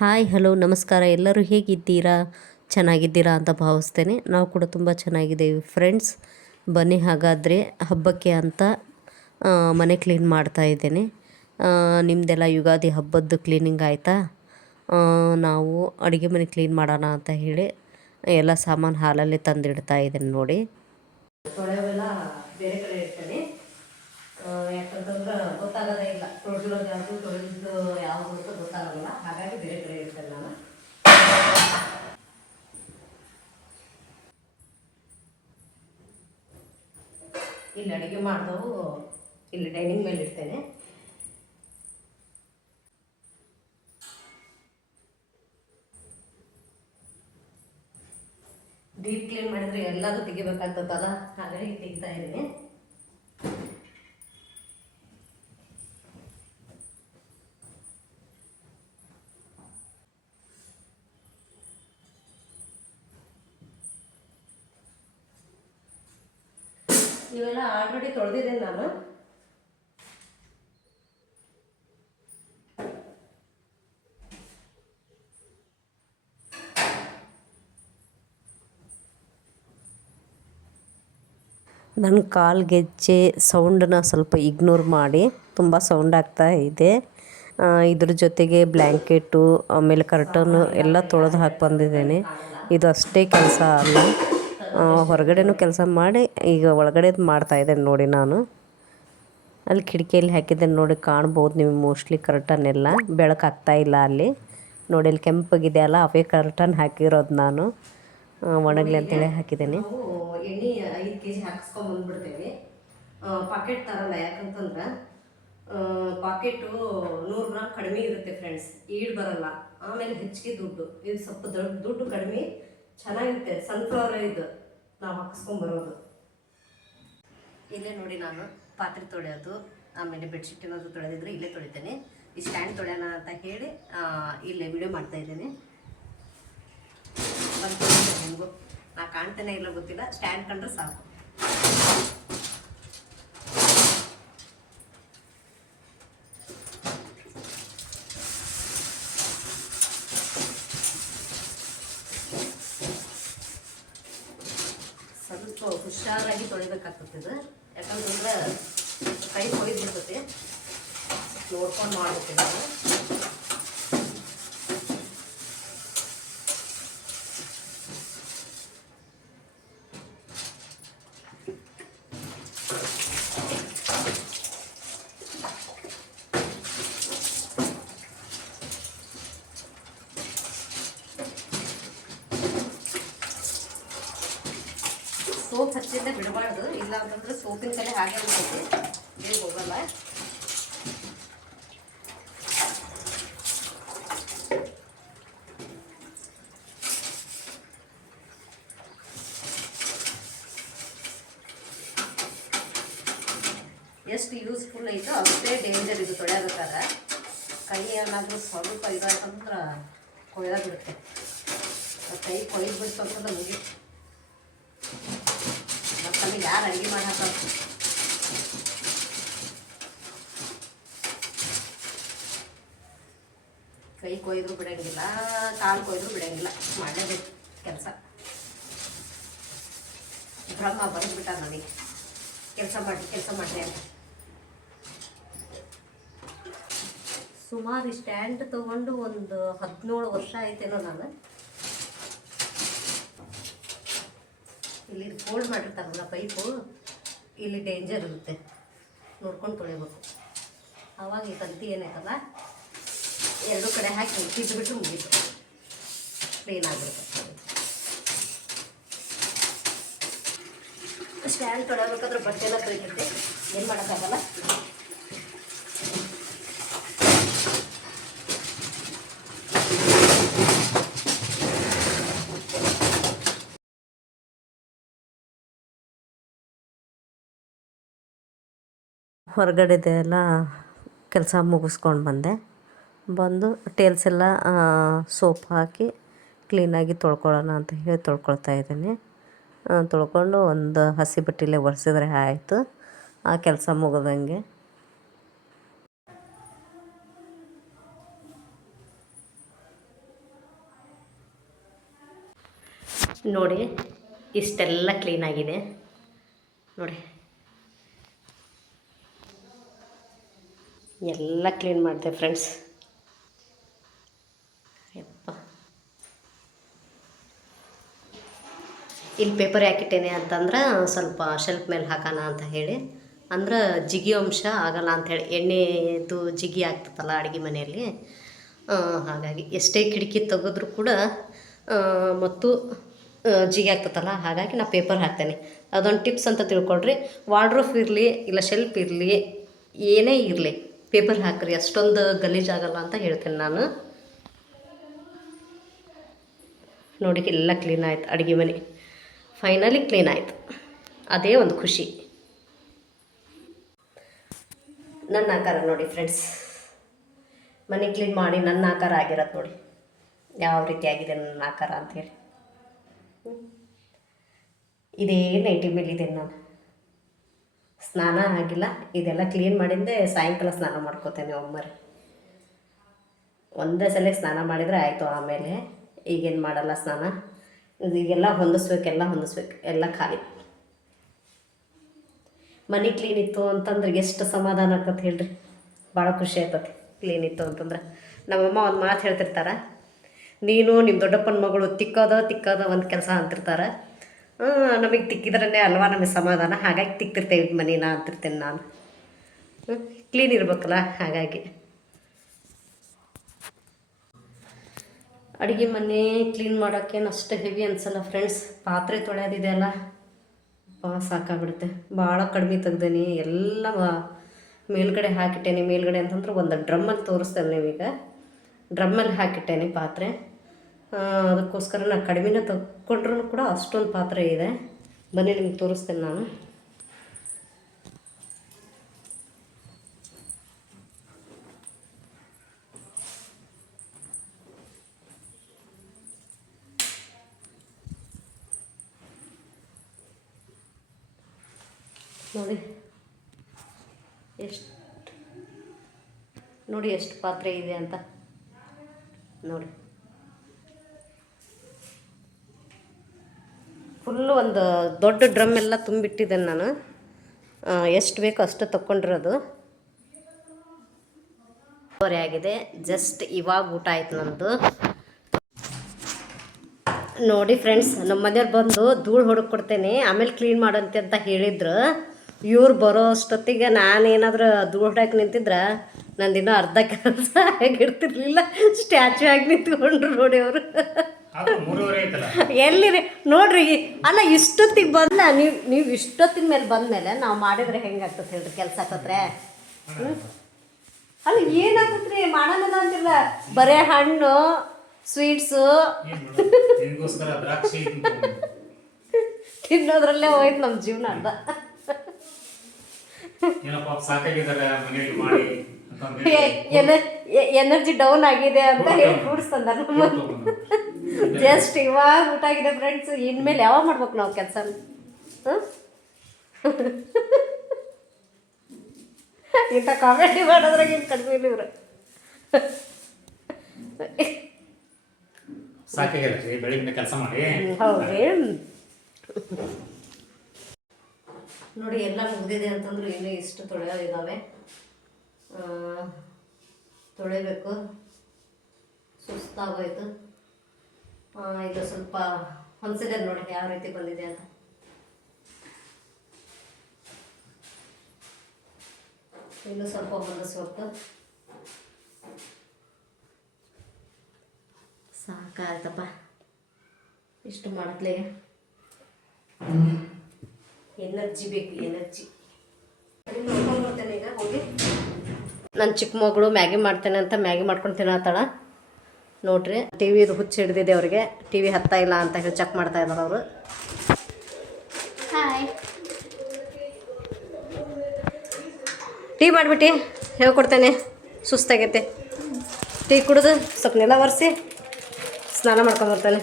Hi hello ನಮಸ್ಕಾರ. ಎಲ್ಲರೂ ಹೇಗಿದ್ದೀರಾ? ಚೆನ್ನಾಗಿದ್ದೀರಾ ಅಂತ ಭಾವಿಸ್ತೇನೆ. ನಾವು ಕೂಡ ತುಂಬ ಚೆನ್ನಾಗಿದ್ದೇವೆ ಫ್ರೆಂಡ್ಸ್. ಬನ್ನಿ ಹಾಗಾದರೆ ಹಬ್ಬಕ್ಕೆ ಅಂತ ಮನೆ ಕ್ಲೀನ್ ಮಾಡ್ತಾ ಇದ್ದೇನೆ. ನಿಮ್ಮದೆಲ್ಲ ಯುಗಾದಿ ಹಬ್ಬದ್ದು ಕ್ಲೀನಿಂಗ್ ಆಯಿತಾ? ನಾವು ಅಡುಗೆ ಮನೆ ಕ್ಲೀನ್ ಮಾಡೋಣ ಅಂತ ಹೇಳಿ ಎಲ್ಲ ಸಾಮಾನು ಹಾಲಲ್ಲಿ ತಂದಿಡ್ತಾ ಇದ್ದೇನೆ ನೋಡಿ. ತೊಳೆವೆಲ್ಲ ಬೇರೆ ಕಡೆ ಇರ್ತೇನೆ, ಯಾಕಂತಂದ್ರೆ ಗೊತ್ತಾಗೋದೇ ಇಲ್ಲ. ತೊಳೆದಿರೋದು ಯಾವುದು ತೊಳೆದಿದ್ದು ಯಾವುದು ಅಂತ ಗೊತ್ತಾಗಲ್ಲ. ಹಾಗಾಗಿ ಬೇರೆ ಕಡೆ ಇರ್ತೇನೆ ನಾನು. ಇಲ್ಲಿ ಅಡುಗೆ ಮಾಡಿದವು ಇಲ್ಲಿ ಡೈನಿಂಗ್ ಮೇಲೆ ಇರ್ತೇನೆ. ಡೀಪ್ ಕ್ಲೀನ್ ಮಾಡಿದರೆ ಎಲ್ಲದೂ ತೆಗಿಬೇಕಾಗ್ತದಲ್ಲ, ಹಾಗಾಗಿ ತೆಗಿತಾ ಇದ್ದೀನಿ. ಇವೆಲ್ಲ ಆಲ್ರೆಡಿ ತೊಳೆದಿದ್ದೇನೆ ನಾನು. ನನ್ನ ಕಾಲು ಗೆಜ್ಜೆ ಸೌಂಡನ್ನ ಸ್ವಲ್ಪ ಇಗ್ನೋರ್ ಮಾಡಿ, ತುಂಬ ಸೌಂಡ್ ಆಗ್ತಾ ಇದೆ. ಇದ್ರ ಜೊತೆಗೆ ಬ್ಲ್ಯಾಂಕೆಟು ಆಮೇಲೆ ಕರ್ಟನ್ನು ಎಲ್ಲ ತೊಳೆದು ಹಾಕಿ ಬಂದಿದ್ದೇನೆ. ಇದು ಅಷ್ಟೇ ಕೆಲಸ ಅಲ್ಲ, ಹೊರಗಡೆನೂ ಕೆಲಸ ಮಾಡಿ ಈಗ ಒಳಗಡೆದು ಮಾಡ್ತಾಯಿದ್ದೇನೆ ನೋಡಿ. ನಾನು ಅಲ್ಲಿ ಕಿಟಕಿಯಲ್ಲಿ ಹಾಕಿದ್ದೇನೆ ನೋಡಿ, ಕಾಣ್ಬೋದು ನೀವು ಮೋಸ್ಟ್ಲಿ ಕರ್ಟನ್ನೆಲ್ಲ. ಬೆಳಕು ಆಗ್ತಾಯಿಲ್ಲ ಅಲ್ಲಿ ನೋಡಿ. ಅಲ್ಲಿ ಕೆಂಪಗಿದೆ ಅಲ್ಲ, ಅವೇ ಕರ್ಟನ್ ಹಾಕಿರೋದು ನಾನು. ಒಣಗಲಿ ಅಂತೇಳಿ ಹಾಕಿದ್ದೇನೆ. ಎಣ್ಣೆ 5 kg ಹಾಕಿಸ್ಕೊಂಬಂದ್ಬಿಡ್ತೇವೆ. ಪಾಕೆಟ್ ತರಲ್ಲ, ಯಾಕಂತಂದ್ರೆ ಪಾಕೆಟು 100 ಗ್ರಾಮ್ ಕಡಿಮೆ ಇರುತ್ತೆ ಫ್ರೆಂಡ್ಸ್, ಈಡ್ ಬರಲ್ಲ. ಆಮೇಲೆ ಹೆಚ್ಚಿಗೆ ದುಡ್ಡು, ಇದು ಸ್ವಲ್ಪ ದುಡ್ಡು ಕಡಿಮೆ, ಚೆನ್ನಾಗಿರುತ್ತೆ. ಸನ್ಫ್ಲವರ್ ಇದು ನಾವು ಹಾಕಿಸ್ಕೊಂಬರೋದು. ಇಲ್ಲೇ ನೋಡಿ, ನಾನು ಪಾತ್ರೆ ತೊಳೆಯೋದು ಆಮೇಲೆ ಬೆಡ್ಶೀಟ್ ಏನಾದರೂ ತೊಳೆದಿದ್ರೆ ಇಲ್ಲೇ ತೊಳಿತೇನೆ. ಈ ಸ್ಟ್ಯಾಂಡ್ ತೊಳೆಯೋಣ ಅಂತ ಹೇಳಿ ಇಲ್ಲೇ ವಿಡಿಯೋ ಮಾಡ್ತಾಯಿದ್ದೇನೆ. ನಿಮಗೂ ನಾ ಕಾಣ್ತೇನೆ ಇಲ್ಲ ಗೊತ್ತಿಲ್ಲ, ಸ್ಟ್ಯಾಂಡ್ ಕಂಡ್ರೆ ಸಾಕು. ಸ್ವಲ್ಪ ಹುಷಾರಾಗಿ ತೊಳಿಬೇಕಾಗ್ತದೆ, ಯಾಕಂತಂದ್ರೆ ಕೈ ಕೊಯ್ದುಬಿಡ್ತೈತೆ. ನೋಡ್ಕೊಂಡು ಮಾಡ್ಬೇಕು ನಾವು. ಸೋಪ್ ಹಚ್ಚಿದ್ದೆ ಬಿಡಬಾರ್ದು, ಇಲ್ಲ ಅಂತಂದ್ರೆ ಸೋಪಿನ ಕಲೆ ಹಾಗೆ ಹೋಗ್ತೈತಿ, ಬೇಗ ಹೋಗಲ್ಲ. ಎಷ್ಟು ಯೂಸ್ಫುಲ್ ಐತೋ ಅಷ್ಟೇ ಡೇಂಜರ್ ಇದು ತೊಳೆಯೋದಕ್ಕಾದ್ರೆ. ಕೈ ಏನಾದರೂ ಸ್ವಲ್ಪ ಇದಂದ್ರೆ ಕೊಯ್ದಾಗ್ಬಿಡುತ್ತೆ. ಕೈ ಕೊಯ್ದುಬಿಡ್ತು ಅಂತಂದ್ರೆ ಮುಗಿತು. ಮತ್ತು ನಮಗೆ ಯಾರು ಅಡುಗೆ ಮಾಡಾಕ ಕೈ ಕೊಯ್ದರೂ ಬಿಡೋಂಗಿಲ್ಲ, ಕಾಲು ಕೊಯ್ದರೂ ಬಿಡೋಂಗಿಲ್ಲ, ಮಾಡಲೇಬೇಕು ಕೆಲಸ. ಬ್ರಹ್ಮ ಬಂದುಬಿಟ್ಟ ನನಗೆ, ಕೆಲಸ ಮಾಡಿ ಅಂತ. ಸುಮಾರು ಸ್ಟ್ಯಾಂಡ್ ತೊಗೊಂಡು ಒಂದು 17 ವರ್ಷ ಆಯ್ತೇನೋ ನಾನು. ಇಲ್ಲಿ ಫೋಲ್ಡ್ ಮಾಡಿರ್ತಾರಲ್ಲ ಪೈಪು, ಇಲ್ಲಿ ಡೇಂಜರ್ ಇರುತ್ತೆ, ನೋಡ್ಕೊಂಡು ತೊಳಿಬೇಕು. ಆವಾಗ ಈ ತಂತಿ ಏನಾಯ್ತಲ್ಲ ಎರಡು ಕಡೆ ಹಾಕಿ ತಿದ್ದುಬಿಟ್ಟು ಮುಗೀತು, ಕ್ಲೀನ್ ಆಗಿರುತ್ತೆ. ಸ್ಟ್ಯಾಂಡ್ ತೊಳೆಯಬೇಕಾದ್ರೆ ಬಟ್ಟೆ ಎಲ್ಲ ತೊಳಿತೈತೆ, ಏನು ಮಾಡೋಕ್ಕಾಗಲ್ಲ. ಹೊರಗಡೆದೆಲ್ಲ ಕೆಲಸ ಮುಗಿಸ್ಕೊಂಡು ಬಂದು ಟೇಲ್ಸ್ ಎಲ್ಲ ಸೋಪ್ ಹಾಕಿ ಕ್ಲೀನಾಗಿ ತೊಳ್ಕೊಳ್ಳೋಣ ಅಂತ ಹೇಳಿ ತೊಳ್ಕೊಳ್ತಾ ಇದ್ದೀನಿ. ತೊಳ್ಕೊಂಡು ಒಂದು ಹಸಿ ಬಟ್ಟೆಲೇ ಒರೆಸಿದ್ರೆ ಆಯಿತು, ಆ ಕೆಲಸ ಮುಗಿದಂಗೆ. ನೋಡಿ ಇಷ್ಟೆಲ್ಲ ಕ್ಲೀನಾಗಿದೆ ನೋಡಿ, ಎಲ್ಲ ಕ್ಲೀನ್ ಮಾಡಿದೆ ಫ್ರೆಂಡ್ಸ್. ಯಪ್ಪ, ಇಲ್ಲಿ ಪೇಪರ್ ಯಾಕಿಟ್ಟೇನೆ ಅಂತಂದ್ರೆ ಸ್ವಲ್ಪ ಶೆಲ್ಫ್ ಮೇಲೆ ಹಾಕೋಣ ಅಂತ ಹೇಳಿ, ಅಂದ್ರೆ ಜಿಗಿ ಅಂಶ ಆಗಲ್ಲ ಅಂಥೇಳಿ, ಎಣ್ಣೆದು ಜಿಗಿ ಆಗ್ತದಲ್ಲ ಅಡುಗೆ ಮನೆಯಲ್ಲಿ, ಹಾಗಾಗಿ ಎಷ್ಟೇ ಕಿಟಕಿ ತೆಗೆದ್ರೂ ಕೂಡ ಮತ್ತು ಜಿಗಿ ಆಗ್ತದಲ್ಲ, ಹಾಗಾಗಿ ನಾನು ಪೇಪರ್ ಹಾಕ್ತೇನೆ. ಅದೊಂದು ಟಿಪ್ಸ್ ಅಂತ ತಿಳ್ಕೊಳ್ರಿ. ವಾರ್ಡ್ರೋಫ್ ಇರಲಿ ಇಲ್ಲ ಶೆಲ್ಫ್ ಇರಲಿ ಏನೇ ಇರಲಿ ಪೇಪರ್ ಹಾಕ್ರಿ, ಅಷ್ಟೊಂದು ಗಲೀಜಾಗಲ್ಲ ಅಂತ ಹೇಳ್ತೇನೆ ನಾನು. ನೋಡಿ ಎಲ್ಲ ಕ್ಲೀನ್ ಆಯ್ತು, ಅಡುಗೆ ಮನೆ ಫೈನಲಿ ಕ್ಲೀನ್ ಆಯಿತು, ಅದೇ ಒಂದು ಖುಷಿ. ನನ್ನ ಆಕಾರ ನೋಡಿ ಫ್ರೆಂಡ್ಸ್, ಮನೆ ಕ್ಲೀನ್ ಮಾಡಿ ನನ್ನ ಆಕಾರ ಆಗಿರತ್ತೆ ನೋಡಿ, ಯಾವ ರೀತಿ ಆಗಿದೆ ನನ್ನ ಆಕಾರ ಅಂಥೇಳಿ. ಇದೇ ನೈಟಿ ಮೇಲಿದೆ, ನಾನು ಸ್ನಾನ ಆಗಿಲ್ಲ, ಇದೆಲ್ಲ ಕ್ಲೀನ್ ಮಾಡಿಂದೆ ಸಾಯಂಕಾಲ ಸ್ನಾನ ಮಾಡ್ಕೋತೇನೆ ಒಮ್ಮರೆ. ಒಂದೇ ಸಲ ಸ್ನಾನ ಮಾಡಿದರೆ ಆಯಿತು, ಆಮೇಲೆ ಈಗೇನು ಮಾಡಲ್ಲ ಸ್ನಾನ. ಈಗೆಲ್ಲ ಹೊಂದಿಸ್ಬೇಕು, ಎಲ್ಲ ಖಾಲಿ. ಮನೆ ಕ್ಲೀನ್ ಇತ್ತು ಅಂತಂದ್ರೆ ಎಷ್ಟು ಸಮಾಧಾನ ಆಗ್ತದೆ ಹೇಳ್ರಿ, ಭಾಳ ಖುಷಿ ಆಗ್ತದೆ ಕ್ಲೀನ್ ಇತ್ತು ಅಂತಂದ್ರೆ. ನಮ್ಮಮ್ಮ ಒಂದು ಮಾತು ಹೇಳ್ತಿರ್ತಾರೆ, ನೀನು ನಿಮ್ಮ ದೊಡ್ಡಪ್ಪನ ಮಗಳು ತಿಕ್ಕೋದ ಒಂದು ಕೆಲಸ ಅಂತಿರ್ತಾರೆ. ನಮಗೆ ತಿಕ್ಕಿದ್ರೇ ಅಲ್ವಾ ನಮಗೆ ಸಮಾಧಾನ, ಹಾಗಾಗಿ ತಿಕ್ತಿರ್ತೇವೆ ಮನೇನ ಅಂತಿರ್ತೇನೆ ನಾನು. ಕ್ಲೀನ್ ಇರ್ಬೇಕಲ್ಲ, ಹಾಗಾಗಿ. ಅಡುಗೆ ಮನೆ ಕ್ಲೀನ್ ಮಾಡೋಕ್ಕೇನು ಅಷ್ಟು ಹೆವಿ ಅನಿಸಲ್ಲ ಫ್ರೆಂಡ್ಸ್. ಪಾತ್ರೆ ತೊಳೆಯೋದಿದೆ ಅಲ್ಲ, ಸಾಕಾಗ್ಬಿಡುತ್ತೆ. ಭಾಳ ಕಡಿಮೆ ತೆಗ್ದೇನಿ, ಎಲ್ಲ ಮೇಲ್ಗಡೆ ಹಾಕಿಟ್ಟೇನೆ. ಮೇಲ್ಗಡೆ ಅಂತಂದ್ರೆ ಒಂದು ಡ್ರಮ್ಮಲ್ಲಿ ತೋರಿಸ್ತೇನೆ ನೀವೀಗ, ಡ್ರಮ್ಮಲ್ಲಿ ಹಾಕಿಟ್ಟೇನೆ ಪಾತ್ರೆ. ಅದಕ್ಕೋಸ್ಕರ ನಾನು ಕಡಿಮೆನೇ ತಗೊಂಡ್ರೂ ಕೂಡ ಅಷ್ಟೊಂದು ಪಾತ್ರೆ ಇದೆ. ಬನ್ನಿ ನಿಮ್ಗೆ ತೋರಿಸ್ತೇನೆ ನಾನು. ನೋಡಿ ಎಷ್ಟು ಪಾತ್ರೆ ಇದೆ ಅಂತ ನೋಡಿ. ಫುಲ್ಲು ಒಂದು ದೊಡ್ಡ ಡ್ರಮ್ ಎಲ್ಲ ತುಂಬಿಟ್ಟಿದ್ದೇನೆ ನಾನು. ಎಷ್ಟು ಬೇಕೋ ಅಷ್ಟು ತಗೊಂಡಿರೋದು. ಆಗಿದೆ, ಜಸ್ಟ್ ಇವಾಗ ಊಟ ಆಯ್ತು ನಮ್ಮದು. ನೋಡಿ ಫ್ರೆಂಡ್ಸ್, ನಮ್ಮ ಮನೆಯವ್ರು ಬಂದು ಧೂಳು ಹೊಡಕ್ಕೆ ಕೊಡ್ತೇನೆ ಆಮೇಲೆ ಕ್ಲೀನ್ ಮಾಡಂತೆ ಅಂತ ಹೇಳಿದ್ರು. ಇವ್ರು ಬರೋ ಅಷ್ಟೊತ್ತಿಗೆ ನಾನೇನಾದ್ರೂ ಧೂಳು ಹೊಡಕ್ಕೆ ನಿಂತಿದ್ರೆ ನಂದಿನ್ನೂ ಅರ್ಧ ಕೆಲಸ ಆಗಿರ್ತಿರ್ಲಿಲ್ಲ. ಸ್ಟ್ಯಾಚು ಆಗಿ ನಿಂತ್ಕೊಂಡ್ರು ನೋಡಿ ಅವರು. ಎಲ್ಲಿರಿ ನೋಡ್ರಿ, ಅಲ್ಲ ಇಷ್ಟೊತ್ತಿಗೆ ಬಂದ ನೀವು ಇಷ್ಟೊತ್ತಿನ ಮೇಲೆ ಬಂದಮೇಲೆ ನಾವು ಮಾಡಿದ್ರೆ ಹೆಂಗಾಗ್ತದೆ ಹೇಳ್ರಿ ಕೆಲಸ ಆಕತ್ರೆ. ಅಲ್ಲ ಏನಾಗ್ತದ್ರಿ, ಮಾಡೋಣ ಅಂತಿಲ್ಲ, ಬರೇ ಹಣ್ಣು ಸ್ವೀಟ್ಸು ತಿನ್ನೋದ್ರಲ್ಲೇ ಹೋಯ್ತು ನಮ್ಮ ಜೀವನ ಅರ್ಧ. ಎನರ್ಜಿ ಡೌನ್ ಆಗಿದೆ ಅಂತ ಹೇಳಿ ಕೂಡಿಸ್ತಂದ. ಜಸ್ಟ್ ಇವಾಗ ಊಟ ಆಗಿದೆ ಫ್ರೆಂಡ್ಸ್. ಇನ್ಮೇಲೆ ಯಾವಾಗ ಮಾಡ್ಬೇಕು ನಾವು ಕೆಲಸ? ಇಂಥ ಕಾಮಿಡಿ ಮಾಡೋದ್ರಾಗ ಏನು ಕಡಿಮೆ ಇಲ್ಲ ಇವ್ರು. ಬೆಳಿಗ್ಗೆ ಕೆಲಸ ಮಾಡಿ. ಹೌದ್ರಿ, ನೋಡಿ ಎಲ್ಲ ಮುಗಿದಿದೆ ಅಂತಂದ್ರೆ ಇನ್ನೂ ಇಷ್ಟು ತೊಳೆಯೋದಿದ್ದಾವೆ, ತೊಳಿಬೇಕು. ಸುಸ್ತಾಗೋಯ್ತು. ಇದು ಸ್ವಲ್ಪ ಹೊಂದಿಸಿದೆ ನೋಡಿ ಯಾವ ರೀತಿ ಬಂದಿದೆ ಅಂತ. ಇನ್ನು ಸ್ವಲ್ಪ ಹೊಂದಿಸ್ಬೇಕು. ಸಾಕಾಯ್ತಪ್ಪ ಇಷ್ಟು ಮಾಡತ್ಲೆ. ಎನರ್ಜಿ ಬೇಕು, ಎನರ್ಜಿ. ಬರ್ತೇನೆ ಈಗ ಹೋಗಿ. ನನ್ನ ಚಿಕ್ಕ ಮಗಳು ಮ್ಯಾಗಿ ಮಾಡ್ತೇನೆ ಅಂತ ಮ್ಯಾಗಿ ಮಾಡ್ಕೊಂಡು ತಿನ್ನತ್ತಾಳ ನೋಡ್ರಿ. ಟಿ ವಿದು ಹುಚ್ಚು ಹಿಡ್ದಿದೆ ಅವ್ರಿಗೆ, ಟಿ ವಿ ಹತ್ತಾ ಇಲ್ಲ ಅಂತ ಹೇಳಿ ಚೆಕ್ ಮಾಡ್ತಾ ಇದ್ದಾರೆ ಅವರು. ಹಾಯ್, ಟೀ ಮಾಡಿಬಿಟ್ಟು ಹೇಳ್ಕೊಡ್ತೇನೆ. ಸುಸ್ತಾಗೈತೆ, ಟೀ ಕುಡಿದು ಸ್ವಲ್ಪ ನೆಲ ಒರೆಸಿ ಸ್ನಾನ ಮಾಡ್ಕೊಂಡು ಬರ್ತಾನೆ.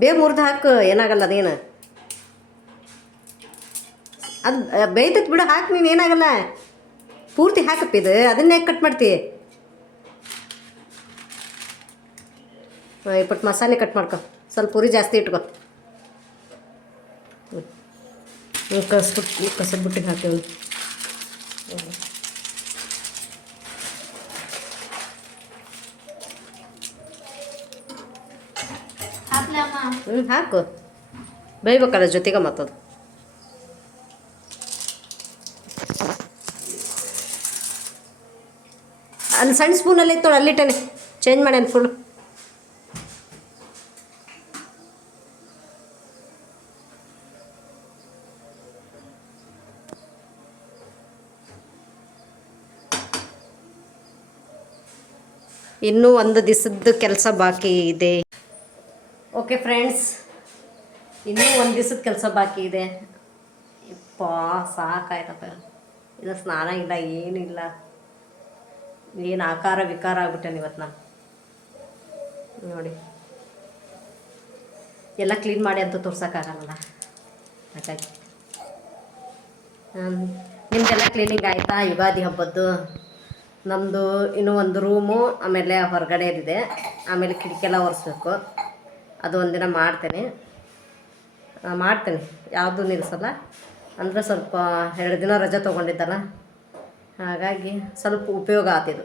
ಬೇಗ ಮುರಿದು ಹಾಕು, ಏನಾಗಲ್ಲ ಅದೇನು. ಅದು ಬೇಯ್ತೈತೆ ಬಿಡು, ಹಾಕಿ ನೀನು, ಏನಾಗಲ್ಲ. ಪೂರ್ತಿ ಹಾಕಪ್ಪ ಇದು, ಅದನ್ನೇ ಕಟ್ ಮಾಡ್ತಿ. ಇಪ್ಪಟ್ಟು ಮಸಾಲೆ ಕಟ್ ಮಾಡ್ಕೊ, ಸ್ವಲ್ಪ ಪುರಿ ಜಾಸ್ತಿ ಇಟ್ಕೊ. ಕಸದ ಬುಟ್ಟಿಗೆ ಹಾಕಿ. ಹಾಕು, ಬೇಯ್ಬೇಕಲ್ಲ ಜೊತೆಗೆ ಮತ್ತದು. ಅಲ್ಲಿ ಸಣ್ಣ ಸ್ಪೂನಲ್ಲಿ ಇತ್ತು ಅಲ್ಲಿಟ್ಟನೆ, ಚೇಂಜ್ ಮಾಡ್ಯಾನ ಫುಲ್. ಇನ್ನೂ ಒಂದು ದಿವಸದ ಕೆಲಸ ಬಾಕಿ ಇದೆ. ಓಕೆ ಫ್ರೆಂಡ್ಸ್, ಇನ್ನೂ ಒಂದು ದಿವಸದ ಕೆಲಸ ಬಾಕಿ ಇದೆ. ಯಪ್ಪ ಸಾಕಾಯ್ತಪ್ಪ, ಇನ್ನು ಸ್ನಾನ ಇಲ್ಲ, ಏನಿಲ್ಲ. ಏನು ಆಕಾರ ವಿಕಾರ ಆಗ್ಬಿಟ್ಟೇನೆ ಇವತ್ತು ನಾನು. ನೋಡಿ, ಎಲ್ಲ ಕ್ಲೀನ್ ಮಾಡಿ ಅಂತೂ ತೋರ್ಸೋಕ್ಕಾಗಲ್ಲ ಹಾಗಾಗಿ. ನಿಮ್ಮದೆಲ್ಲ ಕ್ಲೀನಿಂಗ್ ಆಯಿತಾ ಯುಗಾದಿ ಹಬ್ಬದ್ದು? ನಮ್ಮದು ಇನ್ನೂ ಒಂದು ರೂಮು, ಆಮೇಲೆ ಹೊರಗಡೆದಿದೆ, ಆಮೇಲೆ ಕಿಟಕಿಯೆಲ್ಲ ಒರೆಸ್ಬೇಕು. ಅದು ಒಂದಿನ ಮಾಡ್ತೇನೆ, ಯಾವುದೂ ನಿಲ್ಲಿಸಲ್ಲ. ಅಂದರೆ ಸ್ವಲ್ಪ 2 ದಿನ ರಜೆ ತೊಗೊಂಡಿದ್ದಲ್ಲ, ಹಾಗಾಗಿ ಸ್ವಲ್ಪ ಉಪಯೋಗ ಆಗ್ತಿದ್ದು.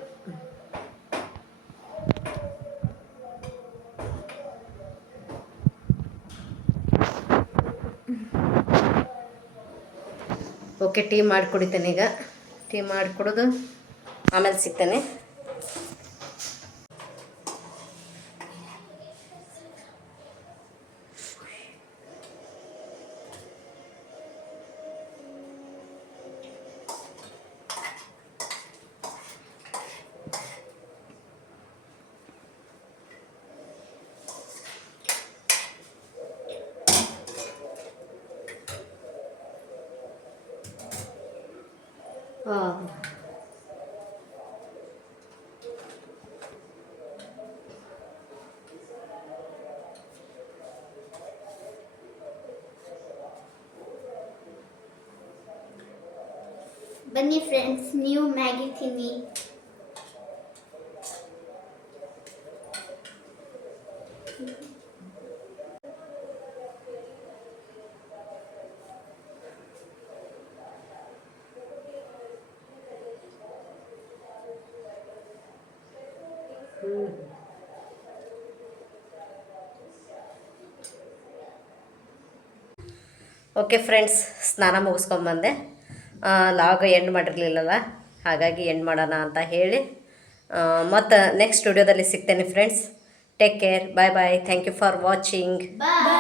ಓಕೆ, ಟೀ ಮಾಡಿ ಕುಡಿತೇನೆ ಈಗ. ಟೀ ಮಾಡಿ ಕುಡಿದು ಆಮೇಲೆ ಸಿಗ್ತೇನೆ. ಬನ್ನಿ ಫ್ರೆಂಡ್ಸ್, ನೀವು ಮ್ಯಾಗಿ ತಿನ್ನಿ. ಓಕೆ ಫ್ರೆಂಡ್ಸ್, ಸ್ನಾನ ಮುಗಿಸ್ಕೊಂಬಂದೆ. ಲಾಗ್ ಎಂಡ್ ಮಾಡಿರಲಿಲ್ಲಲ್ಲ, ಹಾಗಾಗಿ ಎಂಡ್ ಮಾಡೋಣ ಅಂತ ಹೇಳಿ ಮತ್ತು ನೆಕ್ಸ್ಟ್ ವಿಡಿಯೋದಲ್ಲಿ ಸಿಗ್ತೇನೆ friends. Take care, bye bye, thank you for watching. Bye.